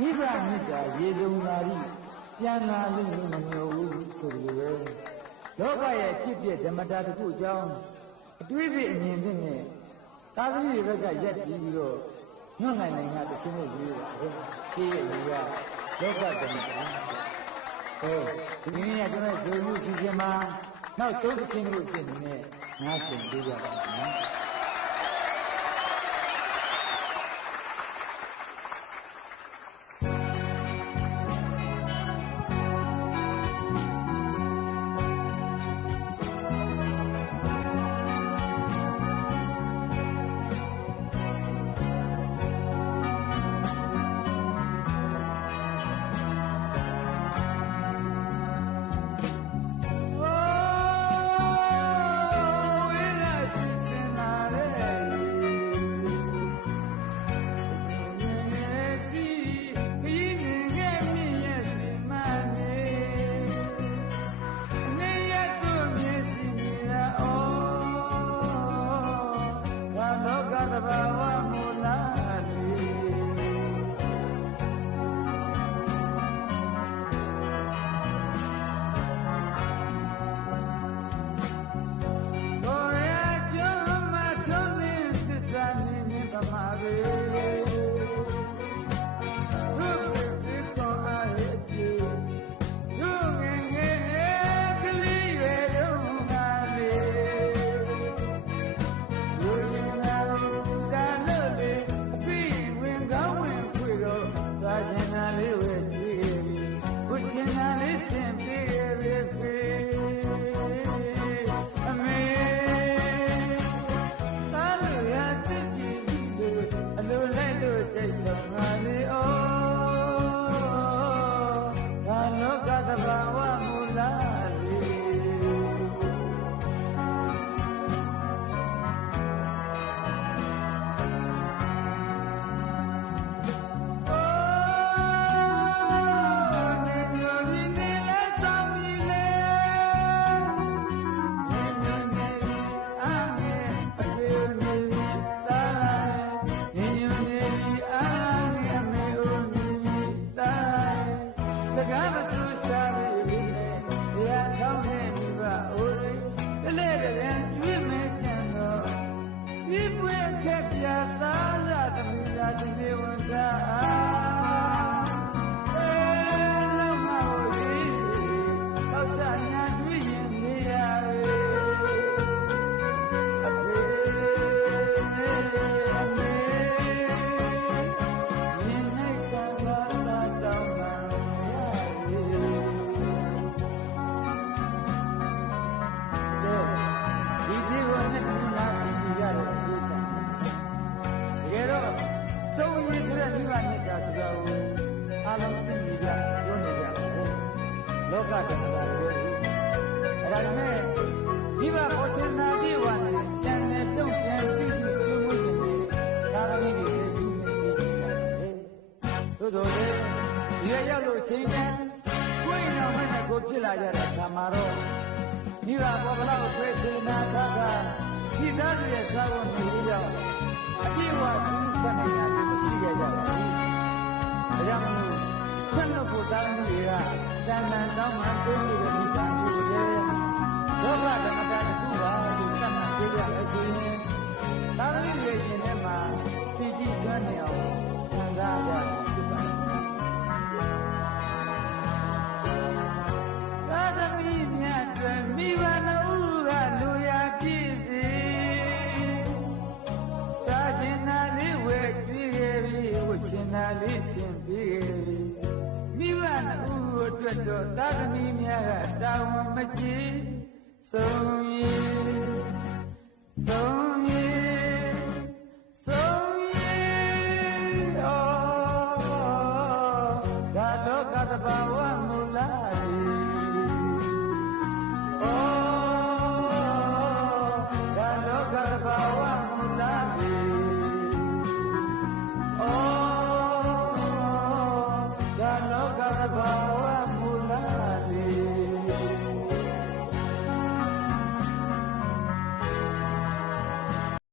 မိဘမြစ်တာရေစုံသာရီပြန်လာလိမ့်မမျိုးဘူးဆိုလိုပဲလောကရဲ့ဖြစ်ဖြစ်ဓမ္မတာတစ်ခုအကြောင်းအတွေးပြအမြင်ဖြင့်နဲ့သာသမီတွေဘက်ကရက်ပြီးတော့ညွှန်နိုင်နိုင်ကတစ်ချင်းနဲ့ရေးတာဟုတ်ရှိရဲ့လူကလောကဓမ္မတာဒီနေ့ကကျွန်တော်ဇုံမှုစီစဉ်မှာနောက်သုံးတစ်ချင်းလို့ဖြစ်နေနဲ့နားဆင်ပေးကြပါမယ်လောကဓမ္မတာတွေအဲ့ဒါနဲ့မိဘပေါ်ချင်တာပြေဝနဲ့ကြံတဲ့တုံ့ပြန်ပြီးပြုမှုတွေသာသမီတွေယူနေကြတယ်သို့တော်လည်းရွယ်ရောက်လို့ချင်းချင်းကိုယ်တော်မဲ့ကိုဖြစ်လာကြတဲ့ဓမ္မတော့မိဘပေါ်ဘလောက်ဆွေးစေနာသာသာဒီသားရဲ့သာဝန်တွေကြောင့်အပြည့်အဝသူ့ပတ်နေတာမရှိကြပါဘူးဒါကြောင့်ဆက်လို့ကိုသားသမီးတွေကတန်တန်တောင်းမှသိနေတဲ့ဒီကံမျိုးတွေလောကဓမ္မတာတစ်ခုပါလို့သတ်မှတ်ပေးကြလို့ဆိုရင်သာသမီတွေရှင်ထဲမှာသိကြည့်ကျွမ်းနေအောင်ခံစားရဖြစ်ပါတယ်သာသမီမြတ်တွင်မိဘနှုတ်ကလူရပြည့်စေသာရှင်နာလေးဝဲကြည့်ခဲ့ပြီးဝရှင်နာလေးဆင်ပြီးခဲ့ပြီးမိဘနှုတ်အတွက်တော့သာသမီများကတာဝန်မကြီးဆုံးရဆုံးရဆုံးရဒါတော့ကတဘာဝ